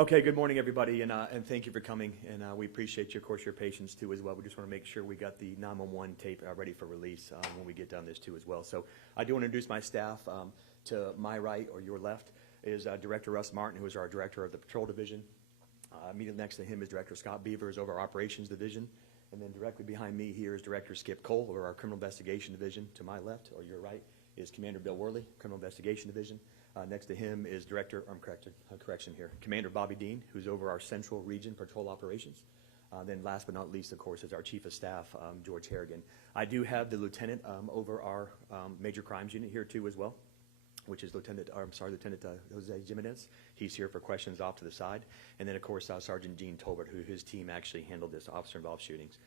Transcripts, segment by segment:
Okay, good morning, everybody, and thank you for coming. And we appreciate, of course, your patience, too, as well. We just want to make sure we got the 911 tape ready for release when we get done this, too, as well. So I do want to introduce my staff. To my right, or your left, is Director Russ Martin, who is our Director of the Patrol Division. Immediately next to him is Director Scott Beaver, who's over our Operations Division. And then directly behind me here is Director Skip Cole, over our Criminal Investigation Division. To my left, or your right, is Commander Bill Worley, Criminal Investigation Division. Next to him is Commander Bobby Dean, who's over our Central Region Patrol Operations. Then last but not least, of course, is our Chief of Staff, George Harrigan. I do have the Lieutenant over our Major Crimes Unit here, too, as well, which is Lieutenant Jose Jimenez. He's here for questions off to the side. And then, of course, Sergeant Gene Tolbert, who his team actually handled this officer-involved shootings.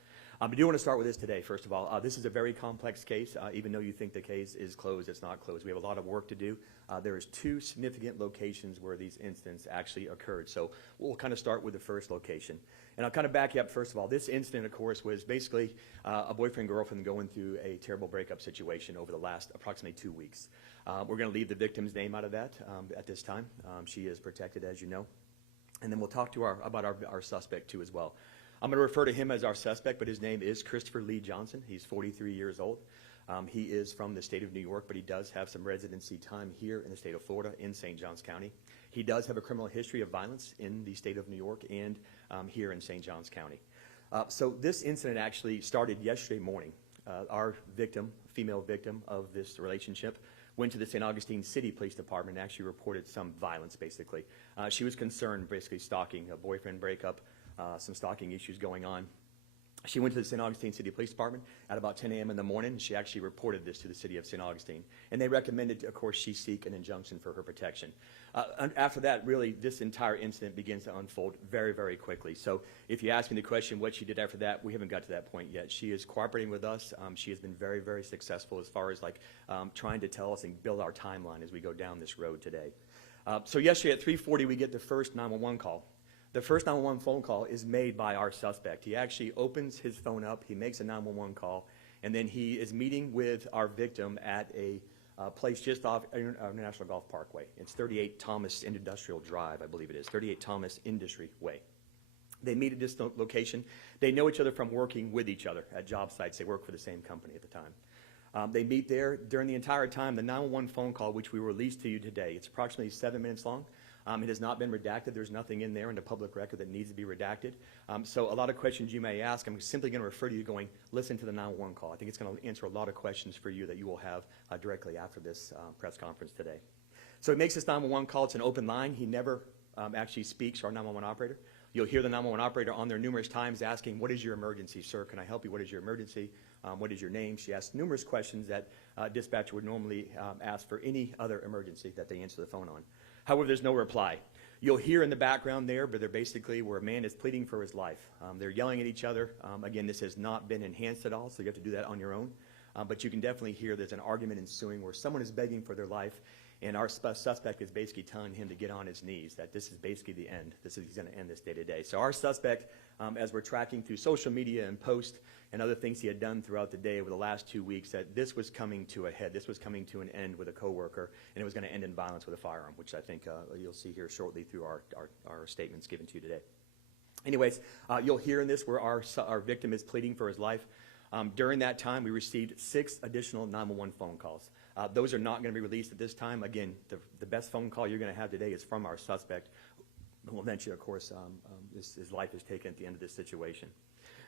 I do want to start with this today, first of all. This is a very complex case. Even though you think the case is closed, it's not closed. We have a lot of work to do. There is two significant locations where these incidents actually occurred. So we'll kind of start with the first location. And I'll kind of back you up, first of all. This incident, of course, was basically a boyfriend-girlfriend going through a terrible breakup situation over the last approximately 2 weeks. We're going to leave the victim's name out of that at this time. She is protected, as you know. And then we'll talk to about our suspect, too, as well. I'm going to refer to him as our suspect, but his name is Christopher Lee Johnson. He's 43 years old. He is from the state of New York, but he does have some residency time here in the state of Florida in St. Johns County. He does have a criminal history of violence in the state of New York and here in St. Johns County. So this incident actually started yesterday morning. Our victim, female victim of this relationship, went to the St. Augustine City Police Department and actually reported some violence, basically. She was concerned, basically stalking, a boyfriend breakup, some stalking issues going on. She went to the St. Augustine City Police Department at about 10 a.m. in the morning, and she actually reported this to the city of St. Augustine. And they recommended, of course, she seek an injunction for her protection. After that, really, this entire incident begins to unfold very, very quickly. So if you ask me the question what she did after that, we haven't got to that point yet. She is cooperating with us. She has been very, very successful as far as trying to tell us and build our timeline as we go down this road today. So yesterday at 3:40, we get the first 911 call. The first 911 phone call is made by our suspect. He actually opens his phone up, he makes a 911 call, and then he is meeting with our victim at a place just off International Golf Parkway. It's 38 Thomas Industrial Drive, I believe it is, 38 Thomas Industry Way. They meet at this location. They know each other from working with each other at job sites. They work for the same company at the time. They meet there. During the entire time, the 911 phone call, which we released to you today, it's approximately 7 minutes long. It has not been redacted. There's nothing in there in the public record that needs to be redacted. So a lot of questions you may ask, I'm simply going to refer to you going, listen to the 911 call. I think it's going to answer a lot of questions for you that you will have directly after this press conference today. So he makes this 911 call. It's an open line. He never actually speaks to our 911 operator. You'll hear the 911 operator on there numerous times asking, what is your emergency, sir? Can I help you? What is your emergency? What is your name? She asks numerous questions that dispatcher would normally ask for any other emergency that they answer the phone on. However, there's no reply. You'll hear in the background there, but they're basically where a man is pleading for his life. They're yelling at each other. Again, this has not been enhanced at all, so you have to do that on your own. But you can definitely hear there's an argument ensuing where someone is begging for their life, and our suspect is basically telling him to get on his knees, that this is basically the end. He's going to end this day to day. So our suspect, as we're tracking through social media and posts and other things he had done throughout the day over the last 2 weeks, that this was coming to a head. This was coming to an end with a coworker, and it was going to end in violence with a firearm, which I think you'll see here shortly through our statements given to you today. Anyways, you'll hear in this where our victim is pleading for his life. During that time, we received 6 additional 911 phone calls. Those are not going to be released at this time. Again, the best phone call you're going to have today is from our suspect, who eventually, of course, his life is taken at the end of this situation.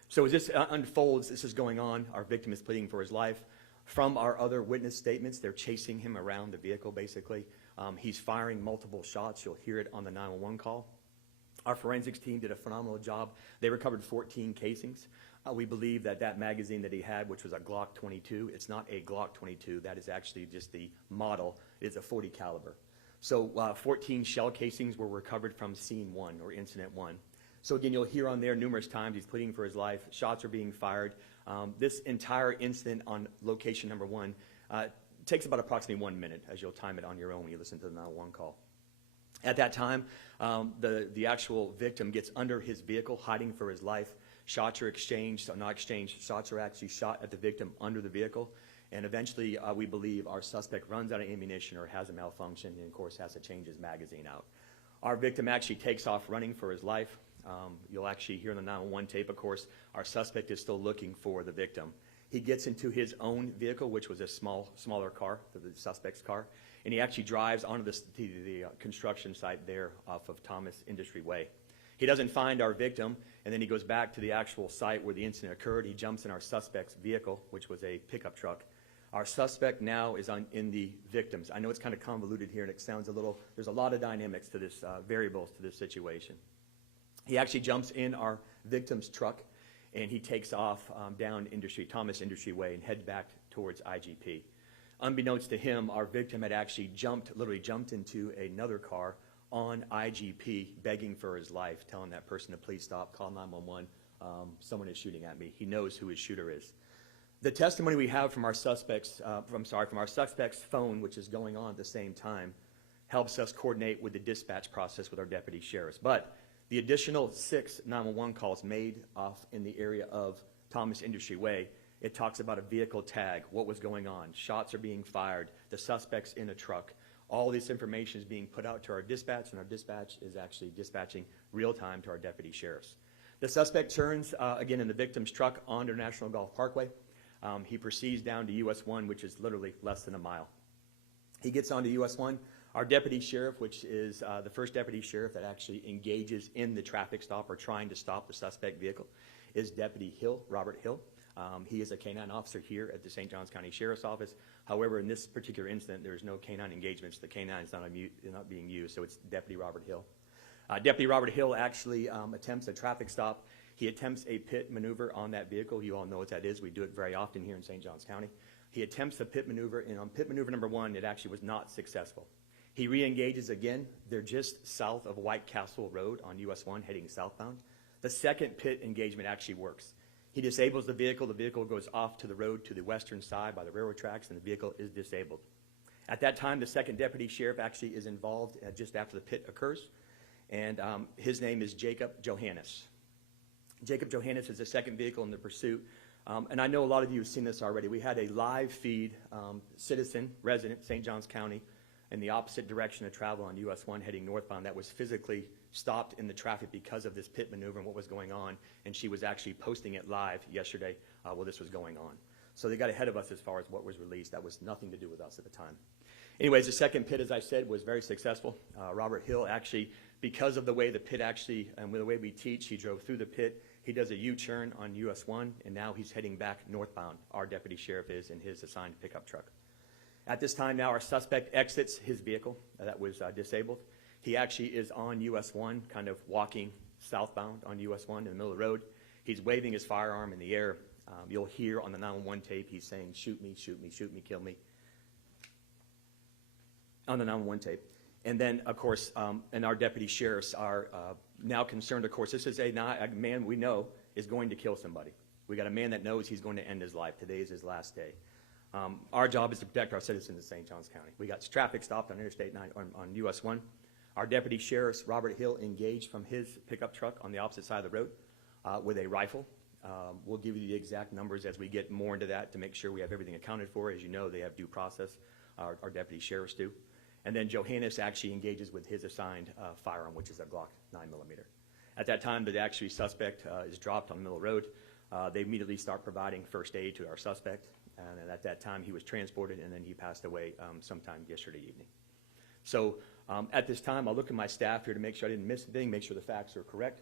So as this unfolds, this is going on. Our victim is pleading for his life. From our other witness statements, they're chasing him around the vehicle, basically. He's firing multiple shots. You'll hear it on the 911 call. Our forensics team did a phenomenal job. They recovered 14 casings. We believe that magazine that he had, which was a Glock 22, it's not a Glock 22. That is actually just the model. It's a .40 caliber. So 14 shell casings were recovered from scene 1 or incident 1. So again, you'll hear on there numerous times he's pleading for his life. Shots are being fired. This entire incident on location number 1 takes about approximately 1 minute, as you'll time it on your own when you listen to the 911 call. At that time, the actual victim gets under his vehicle, hiding for his life. Shots are exchanged, or not exchanged. Shots are actually shot at the victim under the vehicle. And eventually, we believe our suspect runs out of ammunition or has a malfunction and, of course, has to change his magazine out. Our victim actually takes off running for his life. You'll actually hear in the 911 tape, of course, our suspect is still looking for the victim. He gets into his own vehicle, which was a smaller car, the suspect's car, and he actually drives onto the construction site there off of Thomas Industry Way. He doesn't find our victim, and then he goes back to the actual site where the incident occurred. He jumps in our suspect's vehicle, which was a pickup truck. Our suspect now is in the victims. I know it's kind of convoluted here, and it sounds there's a lot of dynamics to this, variables to this situation. He actually jumps in our victim's truck, and he takes off down Thomas Industry Way and head back towards IGP. Unbeknownst to him, our victim had actually literally jumped into another car on IGP, begging for his life, telling that person to please stop, call 911, someone is shooting at me. He knows who his shooter is. The testimony we have from our suspect's phone, which is going on at the same time, helps us coordinate with the dispatch process with our deputy sheriffs. But the additional 6 911 calls made off in the area of Thomas Industry Way, it talks about a vehicle tag, what was going on, shots are being fired, the suspect's in a truck. All this information is being put out to our dispatch, and our dispatch is actually dispatching real time to our deputy sheriffs. The suspect turns, again, in the victim's truck onto National Golf Parkway. He proceeds down to US 1, which is literally less than a mile. He gets onto US 1. Our deputy sheriff, which is the first deputy sheriff that actually engages in the traffic stop or trying to stop the suspect vehicle, is Deputy Hill, Robert Hill. He is a K-9 officer here at the St. Johns County Sheriff's Office. However, in this particular incident, there is no K-9 engagements. The K-9 is not being used, so it's Deputy Robert Hill. Deputy Robert Hill actually attempts a traffic stop. He attempts a pit maneuver on that vehicle. You all know what that is. We do it very often here in St. Johns County. He attempts the pit maneuver, and on pit maneuver number 1, it actually was not successful. He re-engages again. They're just south of White Castle Road on US 1 heading southbound. The second pit engagement actually works. He disables the vehicle. The vehicle goes off to the road to the western side by the railroad tracks, and the vehicle is disabled. At that time, the second deputy sheriff actually is involved just after the pit occurs, and his name is Jacob Johannes. Jacob Johannes is the second vehicle in the pursuit, and I know a lot of you have seen this already. We had a live feed citizen, resident, St. Johns County, in the opposite direction of travel on US 1 heading northbound that was physically stopped in the traffic because of this pit maneuver and what was going on, and she was actually posting it live yesterday while this was going on. So they got ahead of us as far as what was released. That was nothing to do with us at the time. Anyways, the second pit, as I said, was very successful. Robert Hill actually, because of the way the pit actually, and the way we teach, he drove through the pit. He does a U-turn on US 1, and now he's heading back northbound. Our deputy sheriff is in his assigned pickup truck. At this time now, our suspect exits his vehicle that was disabled. He actually is on US 1, kind of walking southbound on US 1 in the middle of the road. He's waving his firearm in the air. You'll hear on the 911 tape, he's saying, shoot me, shoot me, shoot me, kill me, on the 911 tape. And then, of course, and our deputy sheriffs are now concerned, of course, this is a man we know is going to kill somebody. We got a man that knows he's going to end his life. Today is his last day. Our job is to protect our citizens in St. Johns County. We got traffic stopped on Interstate 9 on US 1. Our deputy sheriff, Robert Hill, engaged from his pickup truck on the opposite side of the road with a rifle. We'll give you the exact numbers as we get more into that to make sure we have everything accounted for. As you know, they have due process. Our deputy sheriffs do. And then Johannes actually engages with his assigned firearm, which is a Glock 9mm. At that time, the actual suspect is dropped on the middle of the road. They immediately start providing first aid to our suspect. And at that time, he was transported, and then he passed away sometime yesterday evening. So at this time, I'll look at my staff here to make sure I didn't miss anything, make sure the facts are correct.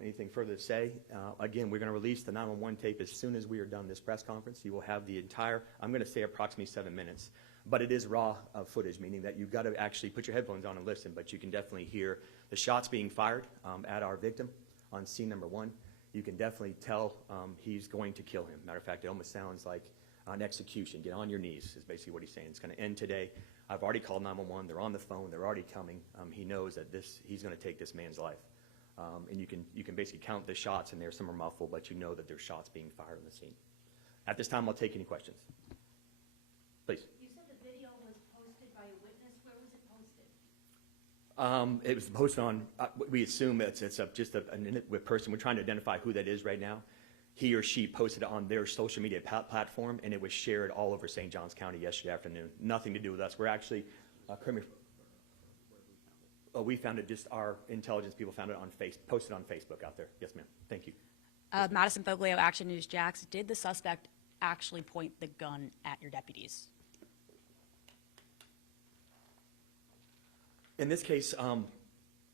Anything further to say? Again, we're going to release the 911 tape as soon as we are done this press conference. You will have the entire, I'm going to say approximately 7 minutes, but it is raw footage, meaning that you've got to actually put your headphones on and listen, but you can definitely hear the shots being fired at our victim on scene number 1. You can definitely tell he's going to kill him. Matter of fact, it almost sounds like an execution. Get on your knees is basically what he's saying. It's going to end today. I've already called 911. They're on the phone. They're already coming. He knows that he's going to take this man's life. And you can basically count the shots, and there some are muffled, but you know that there's shots being fired on the scene. At this time, I'll take any questions. Please. You said the video was posted by a witness. Where was it posted? It was posted on, we assume it's just a person. We're trying to identify who that is right now. He or she posted it on their social media platform, and it was shared all over St. Johns County yesterday afternoon. Nothing to do with us. We're actually, We found it, just our intelligence people found it on posted on Facebook out there. Yes, ma'am. Thank you. Madison Foglio, Action News Jax. Did the suspect actually point the gun at your deputies? In this case, as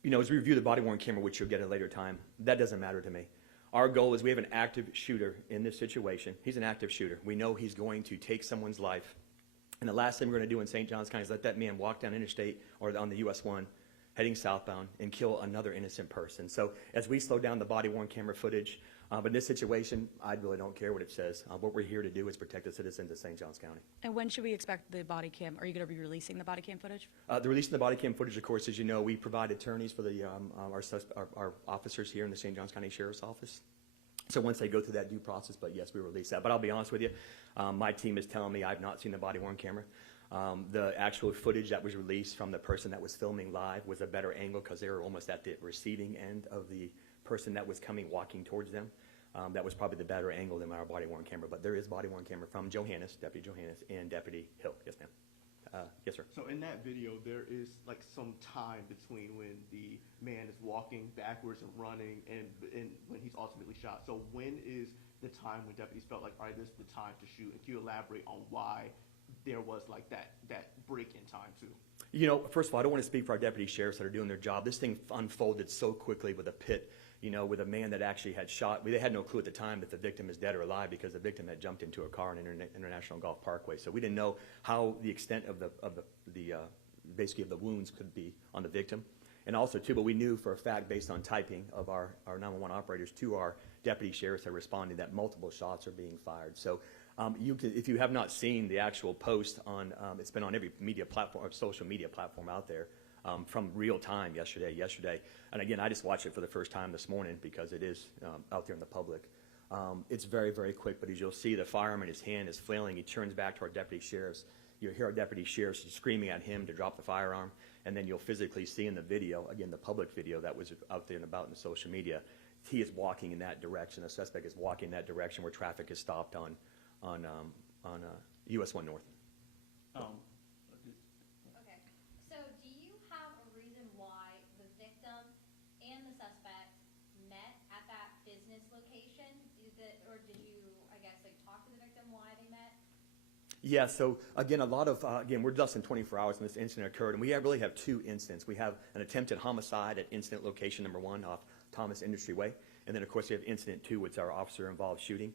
we review the body-worn camera, which you'll get at a later time, that doesn't matter to me. Our goal is we have an active shooter in this situation. He's an active shooter. We know he's going to take someone's life. And the last thing we're going to do in St. Johns County is let that man walk down interstate or on the US 1 heading southbound and kill another innocent person. So as we slow down the body-worn camera footage, but in this situation, I really don't care what it says. What we're here to do is protect the citizens of St. Johns County. And when should we expect the body cam? Are you going to be releasing the body cam footage? The release of the body cam footage, of course, as you know, we provide attorneys for our officers here in the St. Johns County Sheriff's Office. So once they go through that due process, but yes, we release that. But I'll be honest with you, my team is telling me I've not seen the body-worn camera. The actual footage that was released from the person that was filming live was a better angle because they were almost at the receiving end of the person that was walking towards them. That was probably the better angle than our body-worn camera. But there is body-worn camera from Johannes, Deputy Johannes, and Deputy Hill. Yes, ma'am. Yes, sir. So in that video, there is like some time between when the man is walking backwards and running and when he's ultimately shot. So when is the time when deputies felt like, all right, this is the time to shoot? And can you elaborate on why there was like that break in time too? First of all, I don't want to speak for our deputy sheriffs that are doing their job. This thing unfolded so quickly with a pit, with a man that actually had shot. They had no clue at the time that the victim is dead or alive because the victim had jumped into a car on International Golf Parkway. So we didn't know how the extent of basically of the wounds could be on the victim. And also, too, but we knew for a fact, based on typing of our 911 operators to our deputy sheriffs that are responding, that multiple shots are being fired. So if you have not seen the actual post on, it's been on every media platform, or social media platform out there, from real time yesterday. And again, I just watched it for the first time this morning because it is out there in the public. It's very, very quick, but as you'll see, the firearm in his hand is flailing. He turns back to our deputy sheriffs. You'll hear our deputy sheriffs screaming at him to drop the firearm, and then you'll physically see in the video, again, the public video that was out there and about in the social media, he is walking in that direction. The suspect is walking in that direction where traffic is stopped on US 1 North. Okay, so do you have a reason why the victim and the suspect met at that business location? Did you, I guess, talk to the victim why they met? Yeah, so again, we're less than 24 hours when this incident occurred, and we really have two incidents. We have an attempted homicide at incident location number 1 off Thomas Industry Way, and then of course we have incident 2, which is our officer-involved shooting.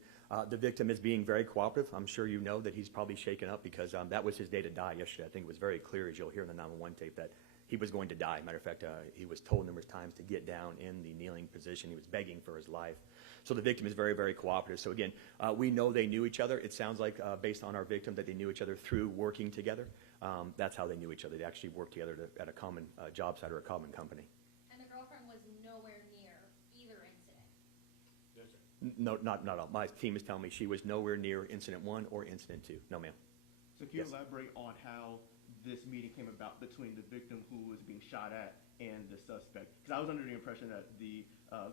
The victim is being very cooperative. I'm sure you know that he's probably shaken up because that was his day to die yesterday. I think it was very clear, as you'll hear in the 911 tape, that he was going to die. Matter of fact, he was told numerous times to get down in the kneeling position. He was begging for his life. So the victim is very, very cooperative. So again, we know they knew each other. It sounds like, based on our victim, that they knew each other through working together. That's how they knew each other. They actually worked together at a common job site or a common company. And the girlfriend was nowhere near either incident? No, not at all. My team is telling me she was nowhere near incident 1 or incident 2. No, ma'am. So can you elaborate on how this meeting came about between the victim who was being shot at and the suspect? Because I was under the impression that the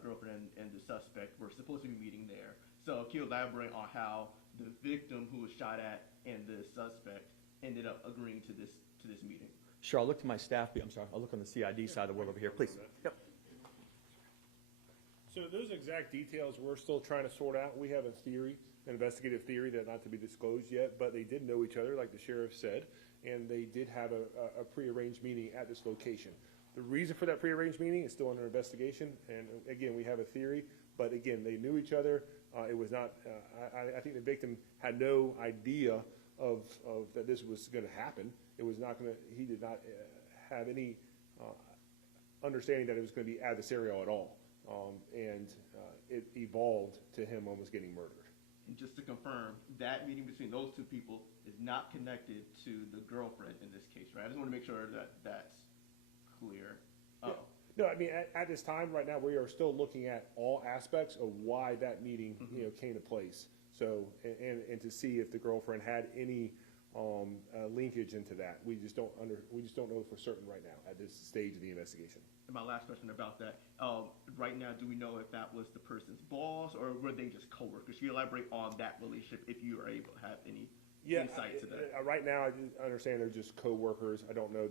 girlfriend and the suspect were supposed to be meeting there. So can you elaborate on how the victim who was shot at and the suspect ended up agreeing to this meeting? Sure, I'll look to my staff. I'm sorry, I'll look on the CID side of the world over here, please. Yep. So those exact details we're still trying to sort out. We have a theory, an investigative theory that not to be disclosed yet, but they did know each other, like the sheriff said, and they did have a prearranged meeting at this location. The reason for that prearranged meeting is still under investigation, and again, we have a theory, but again, they knew each other. It was not, I think the victim had no idea of that this was going to happen. It was not going to, he did not have any understanding that it was going to be adversarial at all. It evolved to him almost getting murdered. And just to confirm, that meeting between those two people is not connected to the girlfriend in this case, right? I just want to make sure that that's clear. Yeah. No, I mean, at this time, right now, we are still looking at all aspects of why that meeting, came to place. So, and to see if the girlfriend had any linkage into that. We just don't know for certain right now at this stage of the investigation. And my last question about that, right now, do we know if that was the person's boss or were they just coworkers? Can you elaborate on that relationship if you are able to have any Yeah, insight to that? Right now, I just understand they're just coworkers. I don't know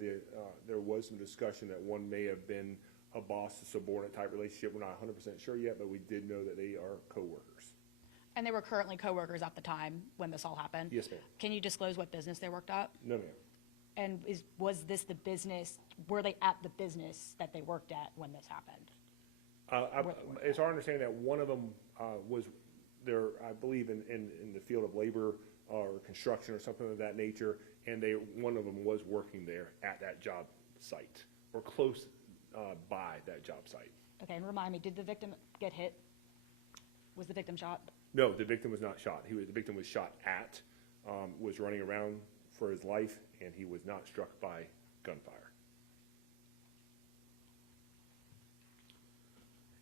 there was some discussion that one may have been a boss to subordinate type relationship. We're not 100% sure yet, but we did know that they are coworkers. And they were currently coworkers at the time when this all happened? Yes, ma'am. Can you disclose what business they worked at? No, ma'am. And was this the business, were they at the business that they worked at when this happened? It's our understanding that one of them was there, I believe, in the field of labor or construction or something of that nature, and one of them was working there at that job site or close by that job site. Okay, and remind me, did the victim get hit? Was the victim shot? No, the victim was not shot. The victim was shot at, was running around for his life, and he was not struck by gunfire.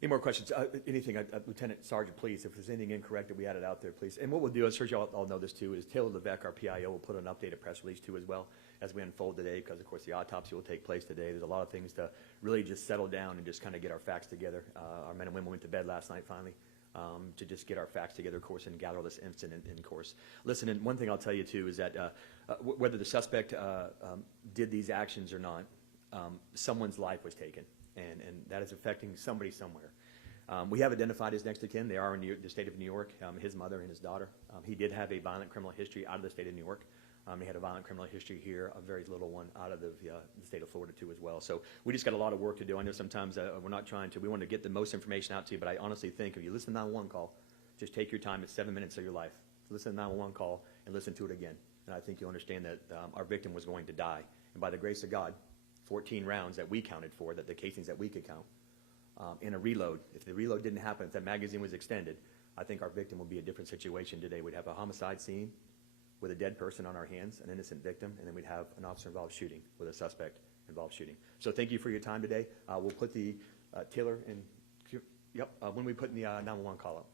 Any more questions? Anything, Lieutenant Sergeant, please, if there's anything incorrect that we added out there, please. And what we'll do, I'm sure y'all all know this too, is Taylor Levesque, our PIO, will put an updated press release too as well as we unfold today, because of course the autopsy will take place today. There's a lot of things to really just settle down and just kind of get our facts together. Our men and women went to bed last night finally to just get our facts together, of course, and gather this incident in course. Listen, and one thing I'll tell you too is that whether the suspect did these actions or not, someone's life was taken. And that is affecting somebody somewhere. We have identified his next of kin. They are in the state of New York, his mother and his daughter. He did have a violent criminal history out of the state of New York. He had a violent criminal history here, a very little one out of the state of Florida too as well. So we just got a lot of work to do. I know sometimes we're not trying to. We want to get the most information out to you, but I honestly think if you listen to 911 call, just take your time. It's 7 minutes of your life. Listen to 911 call and listen to it again. And I think you'll understand that our victim was going to die. And by the grace of God, 14 rounds that we counted for, that the casings that we could count, in a reload. If the reload didn't happen, if that magazine was extended, I think our victim would be a different situation today. We'd have a homicide scene with a dead person on our hands, an innocent victim, and then we'd have an officer-involved shooting with a suspect-involved shooting. So thank you for your time today. We'll put the Taylor in, when we put in the 911 call up.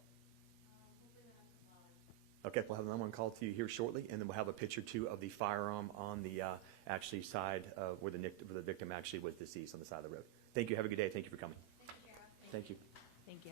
Okay, we'll have another one called to you here shortly, and then we'll have a picture too of the firearm on the actually side of where the victim actually was deceased on the side of the road. Thank you. Have a good day. Thank you for coming. Thank you, Sheriff. Thank you. Thank you.